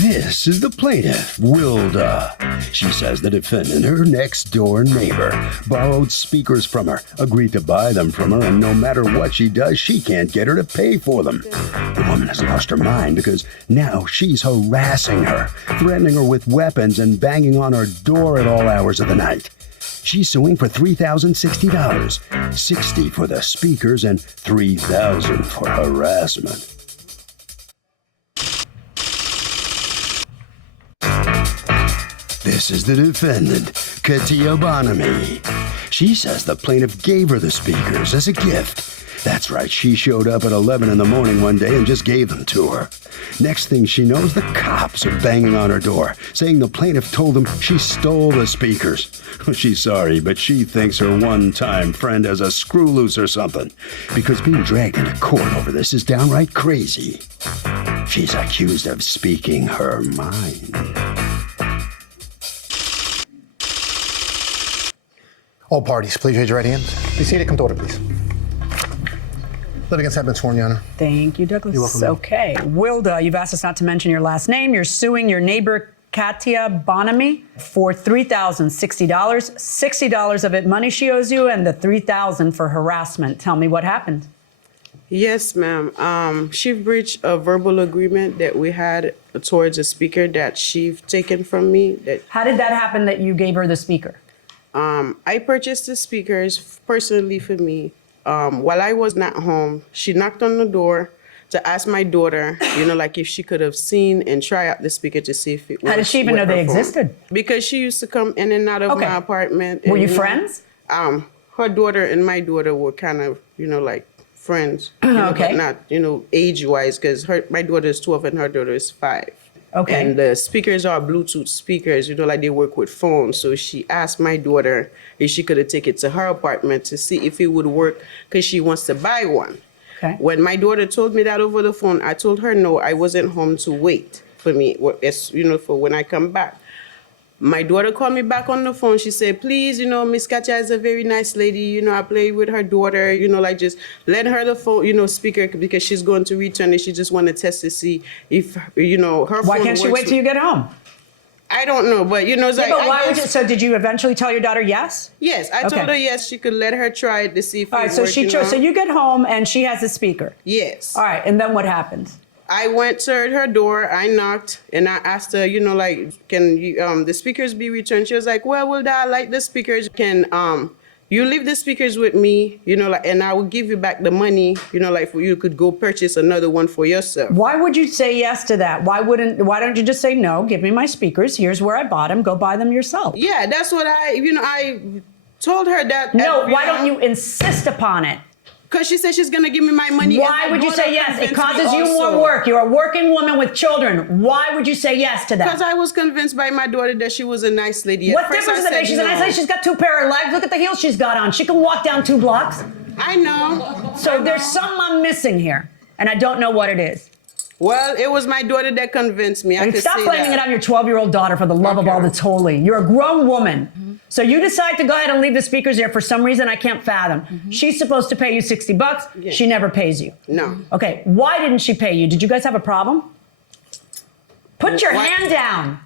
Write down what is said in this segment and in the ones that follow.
This is the plaintiff, Wilda. She says the defendant, her next-door neighbor, borrowed speakers from her, agreed to buy them from her, and no matter what she does, she can't get her to pay for them. The woman has lost her mind because now she's harassing her, threatening her with weapons and banging on her door at all hours of the night. She's suing for $3,060, $60 for the speakers and $3,000 for harassment. This is the defendant, Katia Bonamy. She says the plaintiff gave her the speakers as a gift. That's right, she showed up at 11 in the morning one day and just gave them to her. Next thing she knows, the cops are banging on her door, saying the plaintiff told them she stole the speakers. She's sorry, but she thinks her one-time friend has a screw loose or something, because being dragged into court over this is downright crazy. She's accused of speaking her mind. All parties, please raise your right hand. Be seated. Come to order, please. Litigants have been sworn, Your Honor. Thank you, Douglas. You're welcome. Okay. Wilda, you've asked us not to mention your last name. You're suing your neighbor, Katia Bonamy, for $3,060. $60 of it money she owes you, and the $3,000 for harassment. Tell me what happened. Yes, ma'am. She breached a verbal agreement that we had towards a speaker that she's taken from me. How did that happen that you gave her the speaker? I purchased the speakers personally for me. While I was not home, she knocked on the door to ask my daughter, like if she could have seen and try out the speaker to see if it worked. How did she even know they existed? Because she used to come in and out of my apartment. Were you friends? Her daughter and my daughter were kind of, like friends. Okay. But not, age-wise, because my daughter is 12 and her daughter is 5. Okay. And the speakers are Bluetooth speakers, like they work with phones. So she asked my daughter if she could take it to her apartment to see if it would work because she wants to buy one. Okay. When my daughter told me that over the phone, I told her no, I wasn't home to wait for me, for when I come back. My daughter called me back on the phone. She said, please, Miss Katia is a very nice lady. I play with her daughter, just lend her the phone, speaker, because she's going to return it. She just want to test to see if, her phone Why can't she wait till you get home? I don't know, but, it's like... But why would you, so did you eventually tell your daughter yes? Yes, I told her yes, she could let her try it to see if it works. All right, so she chose, so you get home and she has a speaker? Yes. All right, and then what happened? I went to her door, I knocked, and I asked her, can you, the speakers be returned? She was like, well, I like the speakers. Can you leave the speakers with me, and I will give you back the money, for you could go purchase another one for yourself. Why would you say yes to that? Why don't you just say, no, give me my speakers, here's where I bought them, go buy them yourself? Yeah, that's what I told her that. No, why don't you insist upon it? Because she said she's going to give me my money. Why would you say yes? It causes you more work. You're a working woman with children. Why would you say yes to that? Because I was convinced by my daughter that she was a nice lady. What difference does it make? She's a nice lady. She's got 2 pair of legs. Look at the heels she's got on. She can walk down 2 blocks. I know. So there's something I'm missing here, and I don't know what it is. Well, it was my daughter that convinced me. Stop blaming it on your 12-year-old daughter, for the love of all that's holy. You're a grown woman. So you decide to go ahead and leave the speakers there for some reason I can't fathom. She's supposed to pay you $60. Yeah. She never pays you. No. Okay, why didn't she pay you? Did you guys have a problem? Put your hand down.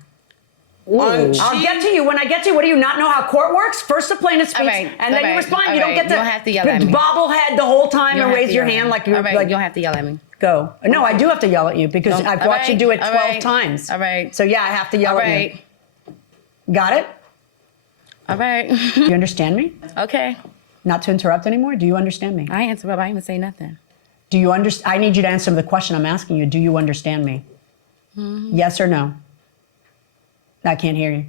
I'll get to you. When I get to you, what do you not know how court works? First the plaintiff speaks, and then you respond. You don't get to have to yell at me. bobblehead the whole time and raise your hand like you're like. You don't have to yell at me. Go. No, I do have to yell at you because I've watched you do it 12 times. All right. So yeah, I have to yell at you. Got it? All right. Do you understand me? Okay. Not to interrupt anymore? Do you understand me? I ain't interrupt. I ain't even say nothing. Do you understand? I need you to answer the question I'm asking you. Do you understand me? Yes or no? I can't hear you.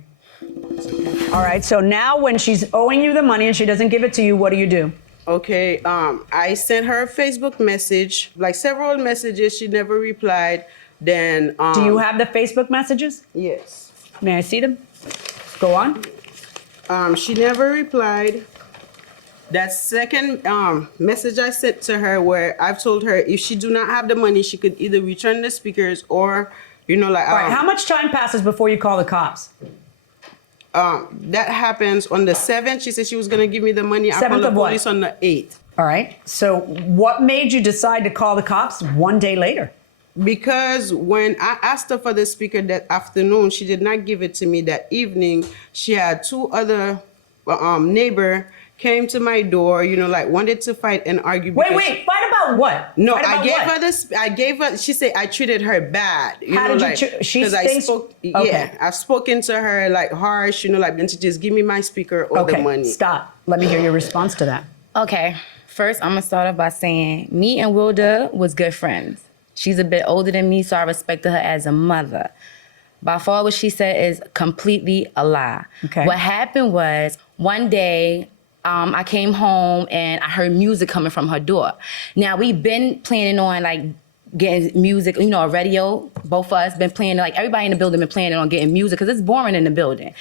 All right. So now when she's owing you the money and she doesn't give it to you, what do? Okay. I sent her a Facebook message, like several messages. She never replied. Then. Do you have the Facebook messages? Yes. May I see them? Go on. She never replied. That second message I sent to her where I've told her if she do not have the money, she could either return the speakers or, All right, how much time passes before you call the cops? That happens on the 7th. She said she was going to give me the money. I called the police on the 8th. All right. So what made you decide to call the cops one day later? Because when I asked her for the speaker that afternoon, she did not give it to me that evening. She had two other neighbor came to my door, like wanted to fight and argue. Wait, fight about what? No, Fight about I gave what? her this. I gave her. She said I treated her bad. How did you? She thinks. Yeah, I've spoken to her like harsh. Then she just give me my speaker or the money. Stop. Let me hear your response to that. Okay. First, I'm gonna start off by saying me and Wilda was good friends. She's a bit older than me, so I respected her as a mother. By far, what she said is completely a lie. Okay. What happened was one day. I came home and I heard music coming from her door. Now we've been planning on like getting music, a radio. Both of us been planning, like everybody in the building been planning on getting music because it's boring in the building.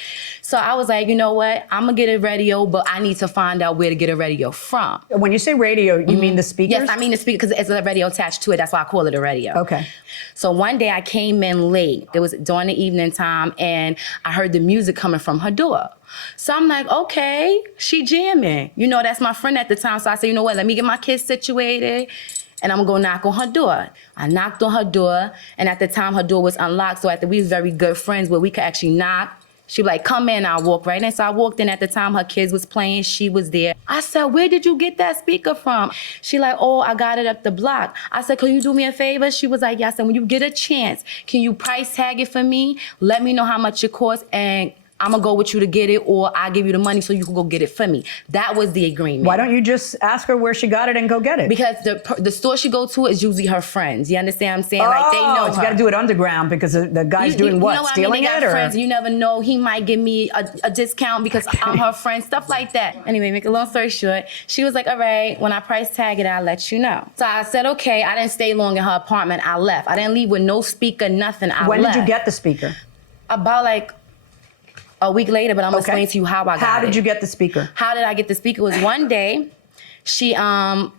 So I was like, you know what? I'm gonna get a radio, but I need to find out where to get a radio from. When you say radio, you mean the speakers? Yes, I mean the speaker because it's a radio attached to it. That's why I call it a radio. Okay. So one day I came in late. It was during the evening time and I heard the music coming from her door. So I'm like, okay, she jamming. That's my friend at the time. So I said, you know what, let me get my kids situated and I'm gonna go knock on her door. I knocked on her door and at the time her door was unlocked. So after we was very good friends where we could actually knock, she was like, come in, I'll walk right in. So I walked in at the time her kids was playing, she was there. I said, where did you get that speaker from? She like, oh, I got it up the block. I said, can you do me a favor? She was like, yes, and when you get a chance, can you price tag it for me? Let me know how much it costs and I'm gonna go with you to get it, or I'll give you the money so you can go get it for me. That was the agreement. Why don't you just ask her where she got it and go get it? Because the store she go to is usually her friends. You understand what I'm saying? Like they know you got to do it underground because the guy's doing what? You know what Stealing They got it? friends. You never know. He might give me a discount because I'm her friend. Stuff like that. Anyway, make a long story short, she was like, all right, when I price tag it, I'll let you know. So I said, okay. I didn't stay long in her apartment. I left. I didn't leave with no speaker, nothing. When left. did you get the speaker? About like a week later, but I'm gonna explain to you how I got it. How did you get the speaker? How did I get the speaker? Was one day, she had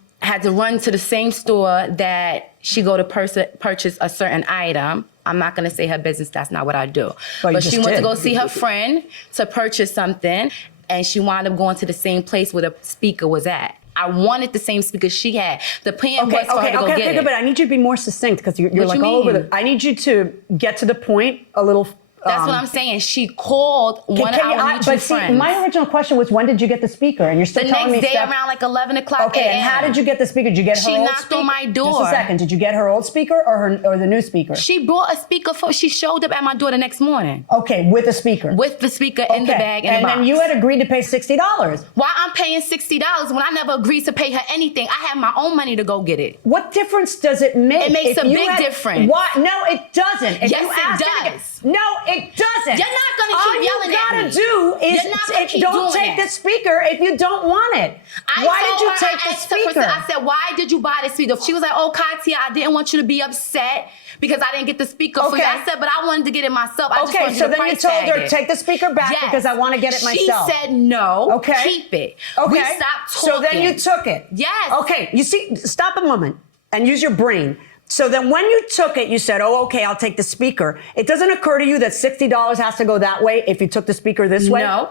to run to the same store that she go to purchase a certain item. I'm not gonna say her business, that's not what I do. But she went to go see her friend to purchase something, and she wound up going to the same place where the speaker was at. I wanted the same speaker she had. The plan was for her to go get it. But I need you to be more succinct because you're What like you all over mean? I need you to get to the point a little. That's what I'm saying. She called one of our mutual But see, friends. my original question was, when did you get the speaker? And you're still The telling me next day stuff. around like 11 o'clock Okay, and how did you get the speaker? Did you get her She old knocked speaker? on my door. Just a second. Did you get her old speaker or the new speaker? She brought a speaker she showed up at my door the next morning. Okay, with a speaker. With the speaker in the bag in the box. And then you had agreed to pay $60. Why I'm paying $60 when I never agreed to pay her anything? I have my own money to go get it. What difference does it make? It makes if a you big difference. What? No, it doesn't. If Yes, you it ask her to does. no, it doesn't. You're not gonna keep All yelling you at gotta me. do is You're not gonna keep don't doing take that. the speaker if you don't want it. Why did you take the speaker? I said, why did you buy the speaker? She was like, oh, Katia, I didn't want you to be upset because I didn't get the speaker for you. I said, but I wanted to get it myself. I just wanted so to then you price told tag her, it. take the speaker back because I want to get it myself. She said no. Okay. Keep it. Okay. We stopped talking. So then you took it. Yes. Okay. You see, stop a moment and use your brain. So then when you took it, you said, oh, okay, I'll take the speaker. It doesn't occur to you that $60 has to go that way if you took the speaker this way? No.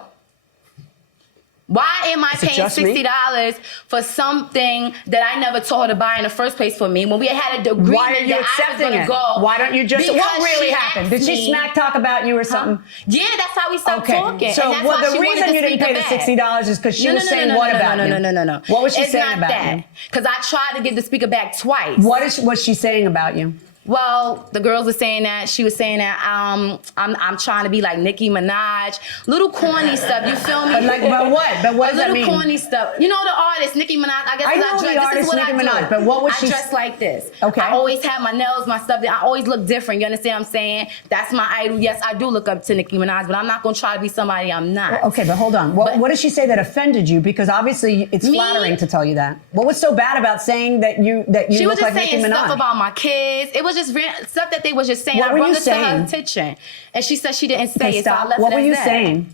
Why am I paying just me? $60 for something that I never told her to buy in the first place for me when we had an agreement Why are you that I was accepting going to it? go? Why don't you just, Because what really she happened? asked Did she me- smack talk about you or something? Yeah, that's how we stopped talking. So and that's why the she reason wanted you didn't pay the speaker back. $60 is because she was saying what about you? No. What was she It's saying not about that. you? Because I tried to get the speaker back twice. What was she saying about you? Well, the girls were saying that. She was saying that I'm trying to be like Nicki Minaj. Little corny stuff, you feel me? But what? But what does that mean? Little corny stuff. You know the artist, Nicki Minaj, I guess I when know the dress, this artist, is what Nicki I do. Minaj, but what was she- I dress like this. Okay. I always have my nails, my stuff. I always look different. You understand what I'm saying? That's my idol. Yes, I do look up to Nicki Minaj, but I'm not going to try to be somebody I'm not. Okay, but hold on. What did she say that offended you? Because obviously it's flattering to tell you that. What was so bad about saying that you She look was just like Nicki saying Minaj? stuff about my kids. It was just stuff that they was just saying. What I were brought you it to her saying? attention. And she said she didn't say Okay, it, so I stop. left What it were as you that. saying?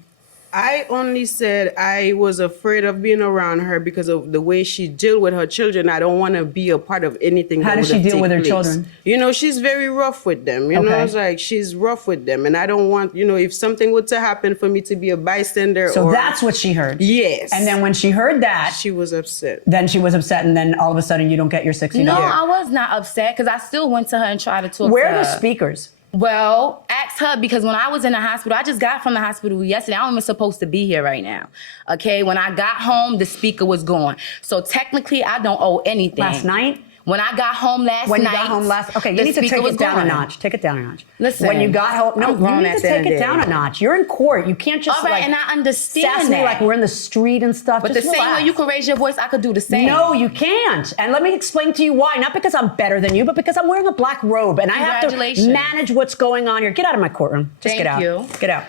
I only said I was afraid of being around her because of the way she dealt with her children. I don't want to be a part of anything. How that does she would have deal with her take place. children? You know, she's very rough with them. You know, it's like she's rough with them, and I don't want, you know, if something were to happen for me to be a bystander. So or, that's what she heard. Yes. And then when she heard that, she was upset. Then she was upset, and then all of a sudden you don't get your $60. No, I was not upset because I still went to her and tried to talk Where to are her. the speakers? Well, ask her because when I was in the hospital, I just got from the hospital yesterday. I'm even supposed to be here right now. Okay, when I got home, the speaker was gone. So technically, I don't owe anything. Last night? When I got home last night. When you got home last, okay, you the need to speaker take was it down gone. a notch. Take it down a notch. Listen, when you got home, no, I'm grown you need at to the end take of it the down day. a notch. You're in court. You can't just All right, like and I understand sass me that. like we're in the street and stuff. But Just the same relax. way you can raise your voice, I could do the same. No, you can't. And let me explain to you why. Not because I'm better than you, but because I'm wearing a black robe and I have to Congratulations. manage what's going on here. Get out of my courtroom. Just get out. Thank you. Get out.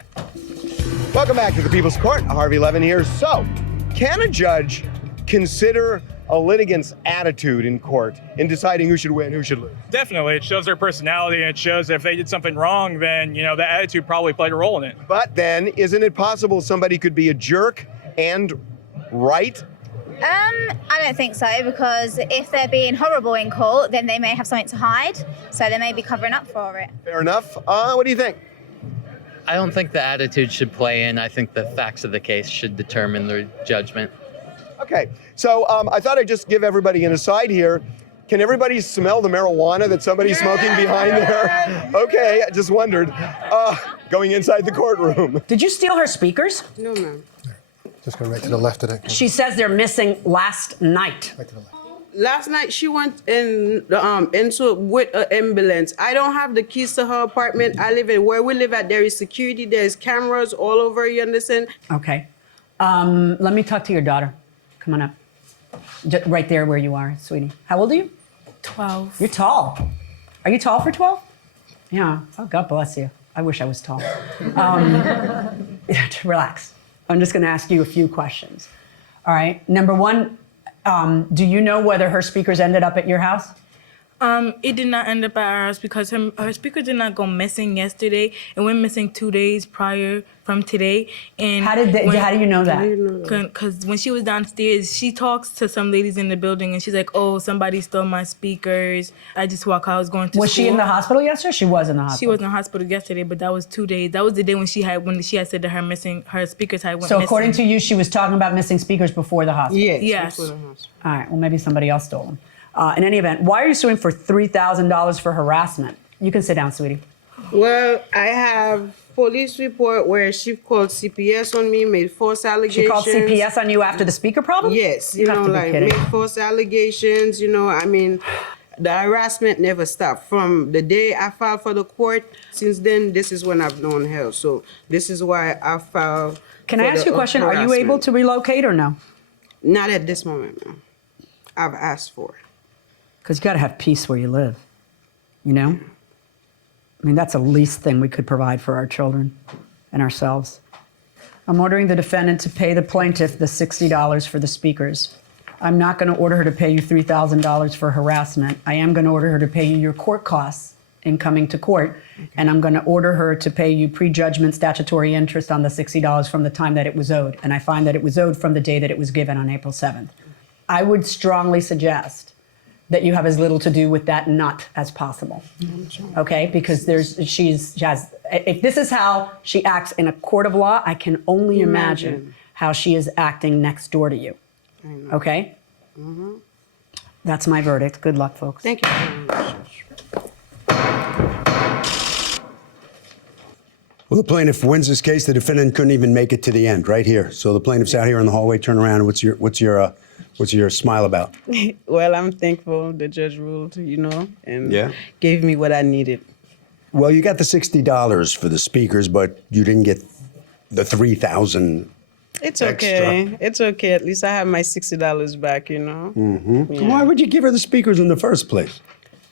Welcome back to the People's Court. Harvey Levin here. So, can a judge consider a litigant's attitude in court in deciding who should win, who should lose? Definitely. It shows their personality, and it shows if they did something wrong, then, you know, the attitude probably played a role in it. But then, isn't it possible somebody could be a jerk and right? I don't think so, because if they're being horrible in court, then they may have something to hide, so they may be covering up for it. Fair enough. What do you think? I don't think the attitude should play in. I think the facts of the case should determine the judgment. Okay, so I thought I'd just give everybody an aside here. Can everybody smell the marijuana that somebody's smoking behind there? Okay, I just wondered. Going inside the courtroom. Did you steal her speakers? No, ma'am. Just go right to the left of it. She says they're missing last night. Right to the left. Last night she went in into with an ambulance. I don't have the keys to her apartment. I live in where we live at. There is security. There's cameras all over. You understand? Okay. Let me talk to your daughter. Come on up. Right there where you are, sweetie. How old are you? 12. You're tall. Are you tall for 12? Yeah. Oh, God bless you. I wish I was tall. Relax. I'm just going to ask you a few questions. All right. Number one, do you know whether her speakers ended up at your house? It did not end up at our house because her speaker did not go missing yesterday. It went missing 2 days prior from today. And How do you know that? Because when she was downstairs, she talks to some ladies in the building, and she's like, "Oh, somebody stole my speakers." I just walk out. I was going to Was school. she in the hospital yesterday? She was in the hospital. She was in the hospital yesterday, but that was 2 days. That was the day when she had said that her speakers had went So missing. according to you, she was talking about missing speakers before the hospital? Yes. All right. Well, maybe somebody else stole them. In any event, why are you suing for $3,000 for harassment? You can sit down, sweetie. Well, I have police report where she called CPS on me, made false allegations. She called CPS on you after the speaker problem? Yes, You have to be kidding. made false allegations. You know, I mean, the harassment never stopped. From the day I filed for the court, since then, this is when I've known hell. So this is why I filed. Can I ask you a question? Are you able to relocate or no? Not at this moment, ma'am. I've asked for it. Because you got to have peace where you live, you know? I mean, that's the least thing we could provide for our children and ourselves. I'm ordering the defendant to pay the plaintiff the $60 for the speakers. I'm not going to order her to pay you $3,000 for harassment. I am going to order her to pay you your court costs in coming to court, and I'm going to order her to pay you prejudgment statutory interest on the $60 from the time that it was owed. And I find that it was owed from the day that it was given on April 7th. I would strongly suggest that you have as little to do with that nut as possible, okay? Because she has, if this is how she acts in a court of law, I can only imagine how she is acting next door to you, okay? That's my verdict. Good luck, folks. Thank you very much. Well, the plaintiff wins this case. The defendant couldn't even make it to the end, right here. So the plaintiff's out here in the hallway. Turn around. What's your smile about? Well, I'm thankful the judge ruled, you know, and Yeah. gave me what I needed. Well, you got the $60 for the speakers, but you didn't get the $3,000. It's Extra. okay. It's okay. At least I have my $60 back, you know. Yeah. Why would you give her the speakers in the first place?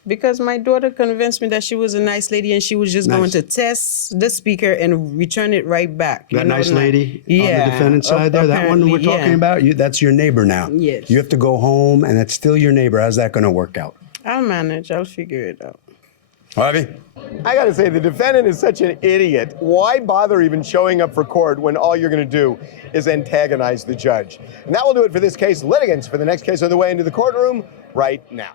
Because my daughter convinced me that she was a nice lady and she was just going to test the speaker and return it right back. That know, nice and lady yeah, on the defendant's side there, that one we're apparently, talking yeah. about, that's your neighbor now. Yes. You have to go home, and that's still your neighbor. How's that going to work out? I'll manage. I'll figure it out. Harvey? I gotta say, the defendant is such an idiot. Why bother even showing up for court when all you're gonna do is antagonize the judge? And that will do it for this case. Litigants for the next case on the way into the courtroom right now.